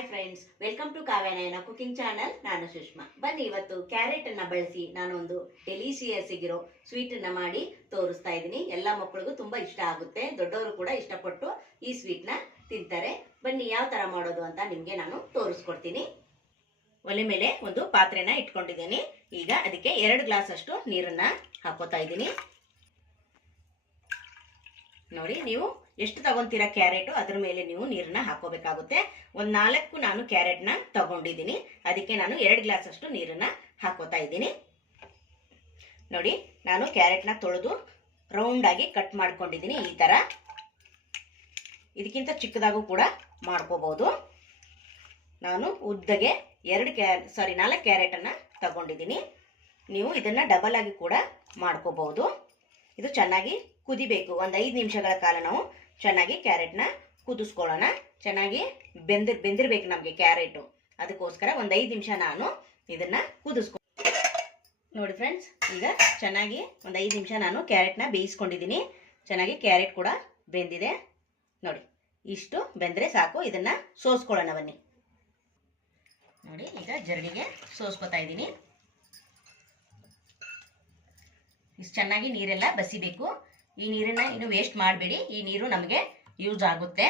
Hi friends, welcome to Kavyanayana cooking channel. ನಾನು ಸುಷ್ಮಾ. ಬನ್ನಿ, ಇವತ್ತು ಕ್ಯಾರೆಟ್ ಅನ್ನ ಬಳಸಿ ನಾನು ಒಂದು ಡೆಲಿಸಿಯಸ್ ಆಗಿರೋ ಸ್ವೀಟ್ ಅನ್ನ ಮಾಡಿ ತೋರಿಸ್ತಾ ಇದ್ದೀನಿ. ಎಲ್ಲ ಮಕ್ಕಳಿಗೂ ತುಂಬಾ ಇಷ್ಟ ಆಗುತ್ತೆ, ದೊಡ್ಡವರು ಕೂಡ ಇಷ್ಟಪಟ್ಟು ಈ ಸ್ವೀಟ್ ನ ತಿಂತಾರೆ. ಬನ್ನಿ, ಯಾವ ತರ ಮಾಡೋದು ಅಂತ ನಿಮ್ಗೆ ನಾನು ತೋರಿಸ್ಕೊಡ್ತೀನಿ. ಒಲೆ ಮೇಲೆ ಒಂದು ಪಾತ್ರೆನ ಇಟ್ಕೊಂಡಿದ್ದೀನಿ. ಈಗ ಅದಕ್ಕೆ 2 ಗ್ಲಾಸ್ ಅಷ್ಟು ನೀರನ್ನ ಹಾಕೋತಾ ಇದ್ದೀನಿ. ನೋಡಿ, ನೀವು ಎಷ್ಟು ತಗೊಂತೀರಾ ಕ್ಯಾರೆಟ್ ಅದ್ರ ಮೇಲೆ ನೀವು ನೀರನ್ನ ಹಾಕೋಬೇಕಾಗುತ್ತೆ. ಒಂದು 4 ನಾನು ಕ್ಯಾರೆಟ್ನ ತಗೊಂಡಿದ್ದೀನಿ. ಅದಕ್ಕೆ ನಾನು 2 ಗ್ಲಾಸ್ ಅಷ್ಟು ನೀರನ್ನ ಹಾಕೋತಾ ಇದ್ದೀನಿ. ನೋಡಿ, ನಾನು ಕ್ಯಾರೆಟ್ನ ತೊಳೆದು ರೌಂಡ್ ಆಗಿ ಕಟ್ ಮಾಡ್ಕೊಂಡಿದ್ದೀನಿ. ಈ ತರ ಇದಕ್ಕಿಂತ ಚಿಕ್ಕದಾಗೂ ಕೂಡ ಮಾಡ್ಕೋಬಹುದು. ನಾನು ಉದ್ದಗೆ 4 ಕ್ಯಾರೆಟ್ ಅನ್ನ ತಗೊಂಡಿದ್ದೀನಿ. ನೀವು ಇದನ್ನ ಡಬಲ್ ಆಗಿ ಕೂಡ ಮಾಡ್ಕೋಬಹುದು. ಇದು ಚೆನ್ನಾಗಿ ಕುದಿಬೇಕು. ಒಂದು 5 ನಿಮಿಷಗಳ ಕಾಲ ನಾವು ಚೆನ್ನಾಗಿ ಕ್ಯಾರೆಟ್ನ ಕುದಿಸ್ಕೊಳ್ಳೋಣ. ಚೆನ್ನಾಗಿ ಬೆಂದಿರ್ಬೇಕು ನಮಗೆ ಕ್ಯಾರೆಟು. ಅದಕ್ಕೋಸ್ಕರ ಒಂದು 5 ನಿಮಿಷ ನಾನು ಇದನ್ನ ನೋಡಿ ಫ್ರೆಂಡ್ಸ್, ಈಗ ಚೆನ್ನಾಗಿ ಒಂದು 5 ನಿಮಿಷ ನಾನು ಕ್ಯಾರೆಟ್ನ ಬೇಯಿಸ್ಕೊಂಡಿದ್ದೀನಿ. ಚೆನ್ನಾಗಿ ಕ್ಯಾರೆಟ್ ಕೂಡ ಬೆಂದಿದೆ. ನೋಡಿ, ಇಷ್ಟು ಬೆಂದರೆ ಸಾಕು. ಇದನ್ನ ಸೋಸ್ಕೊಳ್ಳೋಣ ಬನ್ನಿ. ನೋಡಿ, ಈಗ ಜರಡಿಗೆ ಸೋಸ್ಕೊತಾ ಇದ್ದೀನಿ. ಇಷ್ಟು ಚೆನ್ನಾಗಿ ನೀರೆಲ್ಲ ಬಸಿಬೇಕು. ಈ ನೀರನ್ನ ಇನ್ನು ವೇಸ್ಟ್ ಮಾಡಬೇಡಿ. ಈ ನೀರು ನಮಗೆ ಯೂಸ್ ಆಗುತ್ತೆ.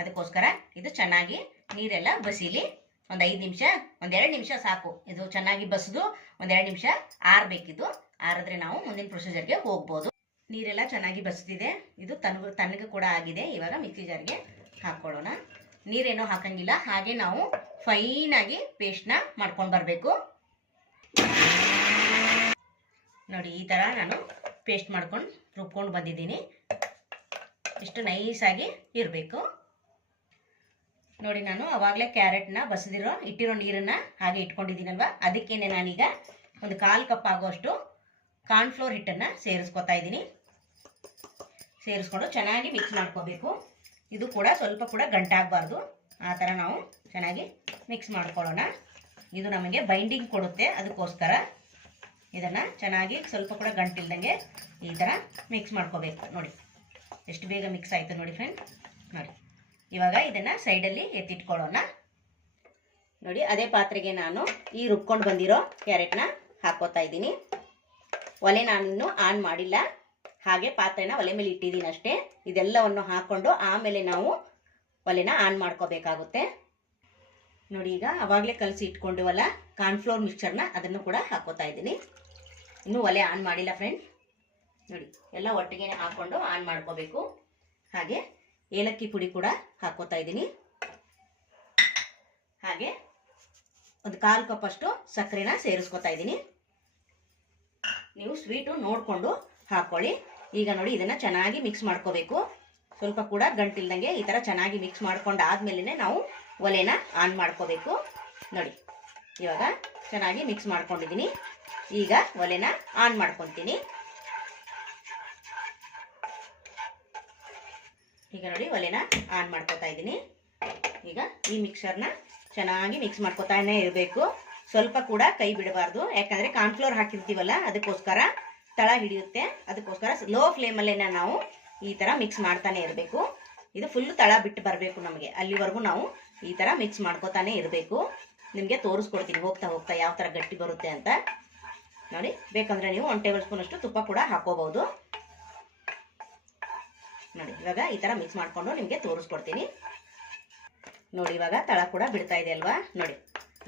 ಅದಕ್ಕೋಸ್ಕರ ಇದು ಚೆನ್ನಾಗಿ ನೀರೆಲ್ಲ ಬಸಿಲಿ. ಒಂದು 5 ನಿಮಿಷ, 2 ನಿಮಿಷ ಸಾಕು. ಇದು ಚೆನ್ನಾಗಿ ಬಸಿದು 2 ನಿಮಿಷ ಆರಬೇಕಿದು. ಆರಿದ್ರೆ ನಾವು ಮುಂದಿನ ಪ್ರೊಸೀಜರ್ಗೆ ಹೋಗ್ಬೋದು. ನೀರೆಲ್ಲ ಚೆನ್ನಾಗಿ ಬಸ್ತಿದೆ. ಇದು ತಣ್ಣಗೆ ಕೂಡ ಆಗಿದೆ. ಇವಾಗ ಮಿಕ್ಸಿ ಜಾರ್ಗೆ ಹಾಕೊಳ್ಳೋಣ. ನೀರೇನೋ ಹಾಕಂಗಿಲ್ಲ, ಹಾಗೆ ನಾವು ಫೈನ್ ಆಗಿ ಪೇಸ್ಟ್ನ ಮಾಡ್ಕೊಂಡು ಬರಬೇಕು. ನೋಡಿ, ಈ ತರ ನಾನು ಪೇಸ್ಟ್ ಮಾಡ್ಕೊಂಡು ರುಬ್ಕೊಂಡು ಬಂದಿದ್ದೀನಿ. ಇಷ್ಟು ನೈಸಾಗಿ ಇರಬೇಕು. ನೋಡಿ, ನಾನು ಅವಾಗಲೇ ಕ್ಯಾರೆಟ್ನ ಇಟ್ಟಿರೋ ನೀರನ್ನ ಹಾಗೆ ಇಟ್ಕೊಂಡಿದ್ದೀನಲ್ವ, ಅದಕ್ಕೇನೆ ನಾನೀಗ ಒಂದು 1/4 ಕಪ್ ಆಗೋಷ್ಟು ಕಾರ್ನ್ಫ್ಲೋರ್ ಹಿಟ್ಟನ್ನು ಸೇರಿಸ್ಕೊತಾ ಇದ್ದೀನಿ. ಸೇರಿಸ್ಕೊಂಡು ಚೆನ್ನಾಗಿ ಮಿಕ್ಸ್ ಮಾಡ್ಕೋಬೇಕು. ಇದು ಕೂಡ ಸ್ವಲ್ಪ ಕೂಡ ಗಂಟಾಗಬಾರ್ದು. ಆ ಥರ ನಾವು ಚೆನ್ನಾಗಿ ಮಿಕ್ಸ್ ಮಾಡ್ಕೊಳ್ಳೋಣ. ಇದು ನಮಗೆ ಬೈಂಡಿಂಗ್ ಕೊಡುತ್ತೆ. ಅದಕ್ಕೋಸ್ಕರ ಇದನ್ನು ಚೆನ್ನಾಗಿ ಸ್ವಲ್ಪ ಕೂಡ ಗಂಟಿಲ್ದಂಗೆ ಈ ಥರ ಮಿಕ್ಸ್ ಮಾಡ್ಕೋಬೇಕು. ನೋಡಿ, ಎಷ್ಟು ಬೇಗ ಮಿಕ್ಸ್ ಆಯಿತು ನೋಡಿ ಫ್ರೆಂಡ್. ನೋಡಿ, ಇವಾಗ ಇದನ್ನು ಸೈಡಲ್ಲಿ ಎತ್ತಿಟ್ಕೊಳ್ಳೋಣ. ನೋಡಿ, ಅದೇ ಪಾತ್ರೆಗೆ ನಾನು ಈ ರುಬ್ಕೊಂಡು ಬಂದಿರೋ ಕ್ಯಾರೆಟ್ನ ಹಾಕೋತಾ ಇದ್ದೀನಿ. ಒಲೆ ನಾನಿನ್ನು ಆನ್ ಮಾಡಿಲ್ಲ, ಹಾಗೆ ಪಾತ್ರೆನ ಒಲೆ ಮೇಲೆ ಇಟ್ಟಿದ್ದೀನಿ ಅಷ್ಟೇ. ಇದೆಲ್ಲವನ್ನು ಹಾಕ್ಕೊಂಡು ಆಮೇಲೆ ನಾವು ಒಲೆನ ಆನ್ ಮಾಡ್ಕೋಬೇಕಾಗುತ್ತೆ. ನೋಡಿ, ಈಗ ಅವಾಗಲೇ ಕಲಸಿ ಇಟ್ಕೊಂಡವಲ್ಲ ಕಾರ್ನ್ಫ್ಲೋರ್ ಮಿಕ್ಸ್ಚರ್ನ, ಅದನ್ನು ಕೂಡ ಹಾಕೋತಾ ಇದ್ದೀನಿ. ಇನ್ನೂ ಒಲೆ ಆನ್ ಮಾಡಿಲ್ಲ ಫ್ರೆಂಡ್. ನೋಡಿ, ಎಲ್ಲ ಒಟ್ಟಿಗೆ ಹಾಕ್ಕೊಂಡು ಆನ್ ಮಾಡ್ಕೋಬೇಕು. ಹಾಗೆ ಏಲಕ್ಕಿ ಪುಡಿ ಕೂಡ ಹಾಕೋತಾ ಇದ್ದೀನಿ. ಹಾಗೆ ಒಂದು 1/4 ಕಪ್ ಅಷ್ಟು ಸಕ್ಕರೆನ ಸೇರಿಸ್ಕೊತಾ ಇದ್ದೀನಿ. ನೀವು ಸ್ವೀಟು ನೋಡಿಕೊಂಡು ಹಾಕ್ಕೊಳ್ಳಿ. ಈಗ ನೋಡಿ, ಇದನ್ನು ಚೆನ್ನಾಗಿ ಮಿಕ್ಸ್ ಮಾಡ್ಕೋಬೇಕು. ಸ್ವಲ್ಪ ಕೂಡ ಗಂಟಿಲ್ದಂಗೆ ಈ ಥರ ಚೆನ್ನಾಗಿ ಮಿಕ್ಸ್ ಮಾಡ್ಕೊಂಡು ಆದಮೇಲೆ ನಾವು ಒಲೆನ ಆನ್ ಮಾಡ್ಕೋಬೇಕು. ನೋಡಿ, ಇವಾಗ ಚೆನ್ನಾಗಿ ಮಿಕ್ಸ್ ಮಾಡ್ಕೊಂಡಿದ್ದೀನಿ. ಈಗ ಒಲೆನ ಆನ್ ಮಾಡ್ಕೊತೀನಿ. ಈಗ ನೋಡಿ, ಒಲೆನ ಆನ್ ಮಾಡ್ಕೋತಾ ಇದ್ದೀನಿ. ಈಗ ಈ ಮಿಕ್ಸರ್ನ ಚೆನ್ನಾಗಿ ಮಿಕ್ಸ್ ಮಾಡ್ಕೋತಾನೆ ಇರಬೇಕು. ಸ್ವಲ್ಪ ಕೂಡ ಕೈ ಬಿಡಬಾರ್ದು, ಯಾಕಂದರೆ ಕಾರ್ನ್ಫ್ಲೋರ್ ಹಾಕಿರ್ತೀವಲ್ಲ, ಅದಕ್ಕೋಸ್ಕರ ತಳ ಹಿಡಿಯುತ್ತೆ. ಅದಕ್ಕೋಸ್ಕರ ಲೋ ಫ್ಲೇಮಲ್ಲೇ ನಾವು ಈ ಥರ ಮಿಕ್ಸ್ ಮಾಡ್ತಾನೆ ಇರಬೇಕು. ಇದು ಫುಲ್ ತಳ ಬಿಟ್ಟು ಬರಬೇಕು ನಮಗೆ. ಅಲ್ಲಿವರೆಗೂ ನಾವು ಈ ಥರ ಮಿಕ್ಸ್ ಮಾಡ್ಕೋತಾನೆ ಇರಬೇಕು. ನಿಮಗೆ ತೋರಿಸ್ಕೊಡ್ತೀನಿ ಹೋಗ್ತಾ ಹೋಗ್ತಾ ಯಾವ ಥರ ಗಟ್ಟಿ ಬರುತ್ತೆ ಅಂತ. ನೋಡಿ, ಬೇಕಂದರೆ ನೀವು 1 ಟೇಬಲ್ ಸ್ಪೂನ್ ಅಷ್ಟು ತುಪ್ಪ ಕೂಡ ಹಾಕೋಬಹುದು. ನೋಡಿ, ಇವಾಗ ಈ ಥರ ಮಿಕ್ಸ್ ಮಾಡಿಕೊಂಡು ನಿಮಗೆ ತೋರಿಸ್ಕೊಡ್ತೀನಿ. ನೋಡಿ, ಇವಾಗ ತಳ ಕೂಡ ಬಿಡ್ತಾ ಇದೆ ಅಲ್ವಾ. ನೋಡಿ,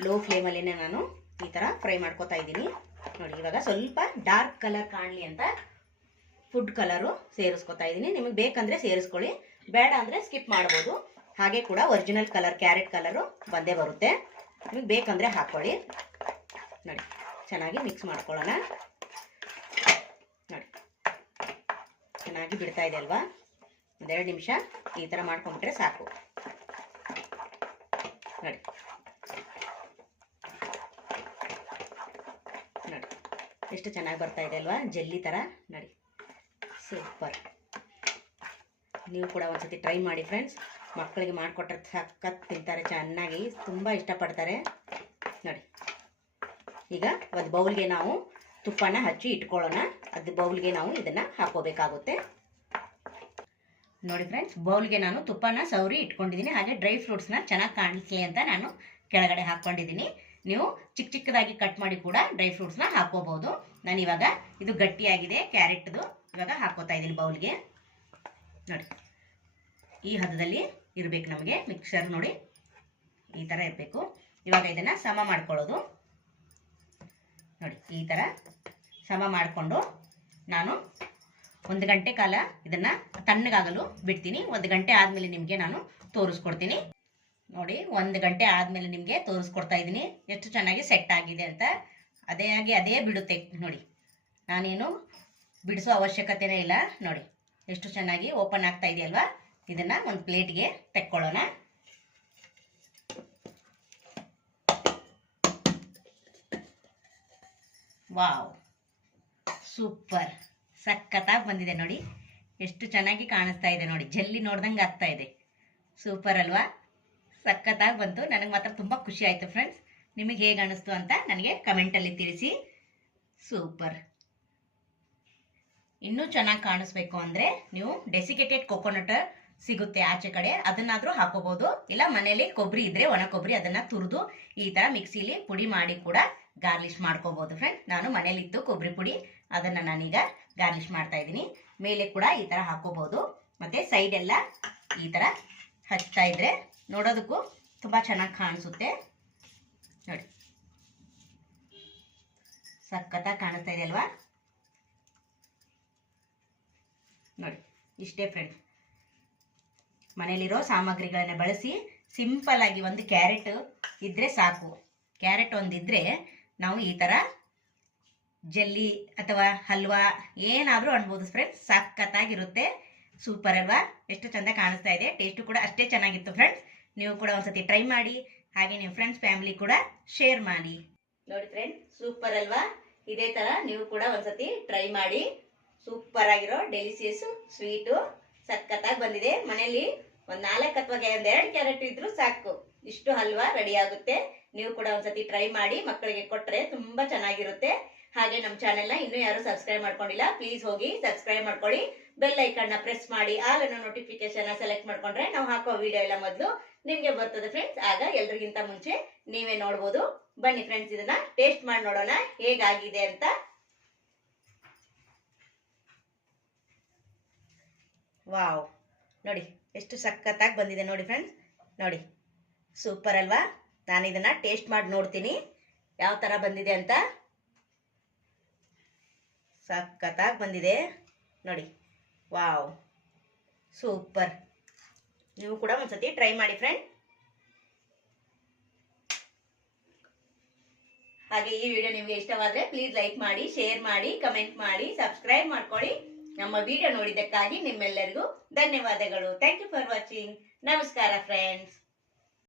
ಲೋ ಫ್ಲೇಮಲ್ಲೇ ನಾನು ಈ ಥರ ಫ್ರೈ ಮಾಡ್ಕೋತಾ ಇದ್ದೀನಿ. ನೋಡಿ, ಇವಾಗ ಸ್ವಲ್ಪ ಡಾರ್ಕ್ ಕಲರ್ ಕಾಣಲಿ ಅಂತ ಫುಡ್ ಕಲರು ಸೇರಿಸ್ಕೊತಾ ಇದ್ದೀನಿ. ನಿಮಗೆ ಬೇಕಂದರೆ ಸೇರಿಸ್ಕೊಳ್ಳಿ, ಬೇಡ ಅಂದರೆ ಸ್ಕಿಪ್ ಮಾಡ್ಬೋದು. ಹಾಗೆ ಕೂಡ ಒರಿಜಿನಲ್ ಕಲರ್ ಕ್ಯಾರೆಟ್ ಕಲರು ಬಂದೇ ಬರುತ್ತೆ. ನಿಮಗೆ ಬೇಕಂದರೆ ಹಾಕ್ಕೊಳ್ಳಿ. ನೋಡಿ, ಚೆನ್ನಾಗಿ ಮಿಕ್ಸ್ ಮಾಡ್ಕೊಳ್ಳೋಣ. ನೋಡಿ, ಚೆನ್ನಾಗಿ ಬಿಡ್ತಾ ಇದೆ ಅಲ್ವಾ. 1-2 ನಿಮಿಷ ಈ ಥರ ಮಾಡ್ಕೊಂಬಿಟ್ರೆ ಸಾಕು. ನೋಡಿ, ನೋಡಿ ಎಷ್ಟು ಚೆನ್ನಾಗಿ ಬರ್ತಾ ಇದೆ ಅಲ್ವಾ, ಜೆಲ್ಲಿ ಥರ. ನೋಡಿ, ಸೂಪರ್. ನೀವು ಕೂಡ ಒಂದ್ಸತಿ ಟ್ರೈ ಮಾಡಿ ಫ್ರೆಂಡ್ಸ್. ಮಕ್ಕಳಿಗೆ ಮಾಡಿಕೊಟ್ರೆ ಸಖತ್ ತಿಂತಾರೆ, ಚೆನ್ನಾಗಿ ತುಂಬ ಇಷ್ಟಪಡ್ತಾರೆ. ನೋಡಿ, ಈಗ ಒಂದು ಬೌಲ್ಗೆ ನಾವು ತುಪ್ಪನ ಹಚ್ಚಿ ಇಟ್ಕೊಳ್ಳೋಣ. ಅದು ಬೌಲ್ಗೆ ನಾವು ಇದನ್ನು ಹಾಕೋಬೇಕಾಗುತ್ತೆ. ನೋಡಿ ಫ್ರೆಂಡ್ಸ್, ಬೌಲ್ಗೆ ನಾನು ತುಪ್ಪನ ಸವರಿ ಇಟ್ಕೊಂಡಿದ್ದೀನಿ. ಹಾಗೆ ಡ್ರೈ ಫ್ರೂಟ್ಸ್ನ ಚೆನ್ನಾಗಿ ಕಾಣಿಸ್ಲಿ ಅಂತ ನಾನು ಕೆಳಗಡೆ ಹಾಕ್ಕೊಂಡಿದ್ದೀನಿ. ನೀವು ಚಿಕ್ಕ ಚಿಕ್ಕದಾಗಿ ಕಟ್ ಮಾಡಿ ಕೂಡ ಡ್ರೈ ಫ್ರೂಟ್ಸ್ನ ಹಾಕೋಬಹುದು. ನಾನು ಇವಾಗ ಇದು ಗಟ್ಟಿಯಾಗಿದೆ ಕ್ಯಾರೆಟ್ದು, ಇವಾಗ ಹಾಕೋತಾ ಇದ್ದೀನಿ ಬೌಲ್ಗೆ. ನೋಡಿ ಈ ಹದದಲ್ಲಿ ಇರಬೇಕು ನಮಗೆ ಮಿಕ್ಸರ್. ನೋಡಿ ಈ ಥರ ಇರಬೇಕು. ಇವಾಗ ಇದನ್ನು ಸಮ ಮಾಡ್ಕೊಳ್ಳೋದು. ನೋಡಿ ಈ ಥರ ಸಮ ಮಾಡಿಕೊಂಡು ನಾನು 1 ಗಂಟೆ ಕಾಲ ಇದನ್ನು ತಣ್ಣಗಾಗಲು ಬಿಡ್ತೀನಿ. 1 ಗಂಟೆ ಆದಮೇಲೆ ನಿಮಗೆ ನಾನು ತೋರಿಸ್ಕೊಡ್ತೀನಿ. ನೋಡಿ 1 ಗಂಟೆ ಆದಮೇಲೆ ನಿಮಗೆ ತೋರಿಸ್ಕೊಡ್ತಾ ಇದ್ದೀನಿ ಎಷ್ಟು ಚೆನ್ನಾಗಿ ಸೆಟ್ ಆಗಿದೆ ಅಂತ. ಅದೇ ಬಿಡುತ್ತೆ. ನೋಡಿ ನಾನೇನು ಬಿಡಿಸೋ ಅವಶ್ಯಕತೆನೇ ಇಲ್ಲ. ನೋಡಿ ಎಷ್ಟು ಚೆನ್ನಾಗಿ ಓಪನ್ ಆಗ್ತಾ ಇದೆಯಲ್ವಾ. ಇದನ್ನು ಒಂದು ಪ್ಲೇಟ್ಗೆ ತೆಕ್ಕೊಳ್ಳೋಣ. ವಾವ್, ಸೂಪರ್, ಸಖತ್ತಾಗಿ ಬಂದಿದೆ. ನೋಡಿ ಎಷ್ಟು ಚೆನ್ನಾಗಿ ಕಾಣಿಸ್ತಾ ಇದೆ. ನೋಡಿ ಜಲ್ಲಿ ನೋಡ್ದಂಗೆ ಆಗ್ತಾ ಇದೆ. ಸೂಪರ್ ಅಲ್ವಾ, ಸಖತ್ತಾಗಿ ಬಂತು. ನನಗೆ ಮಾತ್ರ ತುಂಬ ಖುಷಿ ಆಯಿತು ಫ್ರೆಂಡ್ಸ್. ನಿಮಗೆ ಹೇಗೆ ಅನಿಸ್ತು ಅಂತ ನನಗೆ ಕಮೆಂಟಲ್ಲಿ ತಿಳಿಸಿ. ಸೂಪರ್. ಇನ್ನೂ ಚೆನ್ನಾಗಿ ಕಾಣಿಸ್ಬೇಕು ಅಂದರೆ ನೀವು ಡೆಸಿಕೇಟೆಡ್ ಕೊಕೊನಟ್ ಸಿಗುತ್ತೆ ಆಚೆ ಕಡೆ, ಅದನ್ನಾದರೂ ಹಾಕೋಬಹುದು. ಇಲ್ಲ ಮನೇಲಿ ಕೊಬ್ಬರಿ ಇದ್ರೆ ಒಣ ಕೊಬ್ಬರಿ ಅದನ್ನು ತುರಿದು ಈ ಥರ ಮಿಕ್ಸಿಲಿ ಪುಡಿ ಮಾಡಿ ಕೂಡ ಗಾರ್ಲಿಶ್ ಮಾಡ್ಕೋಬಹುದು ಫ್ರೆಂಡ್ಸ್. ನಾನು ಮನೇಲಿತ್ತು ಕೊಬ್ಬರಿ ಪುಡಿ, ಅದನ್ನು ನಾನೀಗ ಗಾರ್ಲಿಶ್ ಮಾಡ್ತಾ ಇದ್ದೀನಿ. ಮೇಲೆ ಕೂಡ ಈ ಥರ ಹಾಕೋಬಹುದು. ಮತ್ತು ಸೈಡ್ ಎಲ್ಲ ಈ ಥರ ಹಚ್ತಾ ಇದ್ರೆ ನೋಡೋದಕ್ಕೂ ತುಂಬ ಚೆನ್ನಾಗಿ ಕಾಣಿಸುತ್ತೆ. ನೋಡಿ ಸಖತ್ತಾಗಿ ಕಾಣಿಸ್ತಾ ಇದೆ ಅಲ್ವಾ. ನೋಡಿ ಇಷ್ಟೇ ಫ್ರೆಂಡ್ಸ್, ಮನೇಲಿರೋ ಸಾಮಗ್ರಿಗಳನ್ನ ಬಳಸಿ ಸಿಂಪಲ್ ಆಗಿ ಒಂದು ಕ್ಯಾರೆಟ್ ಇದ್ರೆ ಸಾಕು. ಕ್ಯಾರೆಟ್ ಒಂದಿದ್ರೆ ನಾವು ಈ ಥರ ಜಲ್ಲಿ ಅಥವಾ ಹಲ್ವಾ ಏನಾದರೂ ಅನ್ಬೋದು ಫ್ರೆಂಡ್ಸ್. ಸಖತ್ತಾಗಿರುತ್ತೆ. ಸೂಪರ್ ಅಲ್ವಾ, ಎಷ್ಟು ಚೆಂದ ಕಾಣಿಸ್ತಾ ಇದೆ. ಟೇಸ್ಟು ಕೂಡ ಅಷ್ಟೇ ಚೆನ್ನಾಗಿತ್ತು ಫ್ರೆಂಡ್ಸ್. ನೀವು ಕೂಡ ಒಂದ್ಸತಿ ಟ್ರೈ ಮಾಡಿ, ಹಾಗೆ ನಿಮ್ಮ ಫ್ರೆಂಡ್ಸ್ ಫ್ಯಾಮಿಲಿ ಕೂಡ ಶೇರ್ ಮಾಡಿ. ನೋಡಿ ಫ್ರೆಂಡ್ಸ್, ಸೂಪರ್ ಅಲ್ವಾ. ಇದೇ ಥರ ನೀವು ಕೂಡ ಒಂದ್ಸತಿ ಟ್ರೈ ಮಾಡಿ. ಸೂಪರ್ ಆಗಿರೋ ಡೆಲಿಸಿಯಸ್ ಸ್ವೀಟು ಸಖತ್ತಾಗಿ ಬಂದಿದೆ. ಮನೇಲಿ ಒಂದು 4 ಅಥವಾ 2 ಕ್ಯಾರೆಟ್ ಇದ್ರೂ ಸಾಕು, ಇಷ್ಟು ಹಲ್ವಾ ರೆಡಿ ಆಗುತ್ತೆ. ನೀವು ಕೂಡ ಒಂದ್ಸತಿ ಟ್ರೈ ಮಾಡಿ, ಮಕ್ಕಳಿಗೆ ಕೊಟ್ಟರೆ ತುಂಬಾ ಚೆನ್ನಾಗಿರುತ್ತೆ. ಹಾಗೆ ನಮ್ಮ ಚಾನೆಲ್ನ ಇನ್ನೂ ಯಾರು ಸಬ್ಸ್ಕ್ರೈಬ್ ಮಾಡ್ಕೊಂಡಿಲ್ಲ, ಪ್ಲೀಸ್ ಹೋಗಿ ಸಬ್ಸ್ಕ್ರೈಬ್ ಮಾಡ್ಕೊಳ್ಳಿ. ಬೆಲ್ ಐಕನ್ನ ಪ್ರೆಸ್ ಮಾಡಿ ಆಲ್ ಅನ್ನೋ ನೋಟಿಫಿಕೇಶನ್ ಸೆಲೆಕ್ಟ್ ಮಾಡ್ಕೊಂಡ್ರೆ ನಾವು ಹಾಕೋ ವಿಡಿಯೋ ಎಲ್ಲ ಮೊದಲು ನಿಮ್ಗೆ ಬರ್ತದೆ ಫ್ರೆಂಡ್ಸ್. ಆಗ ಎಲ್ರಿಗಿಂತ ಮುಂಚೆ ನೀವೇ ನೋಡ್ಬೋದು. ಬನ್ನಿ ಫ್ರೆಂಡ್ಸ್, ಇದನ್ನ ಟೇಸ್ಟ್ ಮಾಡಿ ನೋಡೋಣ ಹೇಗಾಗಿದೆ ಅಂತ. ವಾವ್, ನೋಡಿ ಎಷ್ಟು ಸಖತ್ತಾಗಿ ಬಂದಿದೆ ನೋಡಿ ಫ್ರೆಂಡ್ಸ್. ನೋಡಿ ಸೂಪರ್ ಅಲ್ವಾ. ನಾನು ಇದನ್ನ ಟೇಸ್ಟ್ ಮಾಡಿ ನೋಡ್ತೀನಿ ಯಾವ ಥರ ಬಂದಿದೆ ಅಂತ. ಸಖತ್ತಾಗಿ ಬಂದಿದೆ ನೋಡಿ. Wow, super. ನೀವು ಕೂಡ ಒಂದ್ಸತಿ ಟ್ರೈ ಮಾಡಿ ಫ್ರೆಂಡ್. ಹಾಗೆ ಈ ವಿಡಿಯೋ ನಿಮಗೆ ಇಷ್ಟವಾದರೆ ಪ್ಲೀಸ್ ಲೈಕ್ ಮಾಡಿ, ಶೇರ್ ಮಾಡಿ, ಕಮೆಂಟ್ ಮಾಡಿ, ಸಬ್ಸ್ಕ್ರೈಬ್ ಮಾಡ್ಕೊಳ್ಳಿ. ನಮ್ಮ ವಿಡಿಯೋ ನೋಡಿದ್ದಕ್ಕಾಗಿ ನಿಮ್ಮೆಲ್ಲರಿಗೂ ಧನ್ಯವಾದಗಳು. Thank you for watching. ನಮಸ್ಕಾರ ಫ್ರೆಂಡ್ಸ್.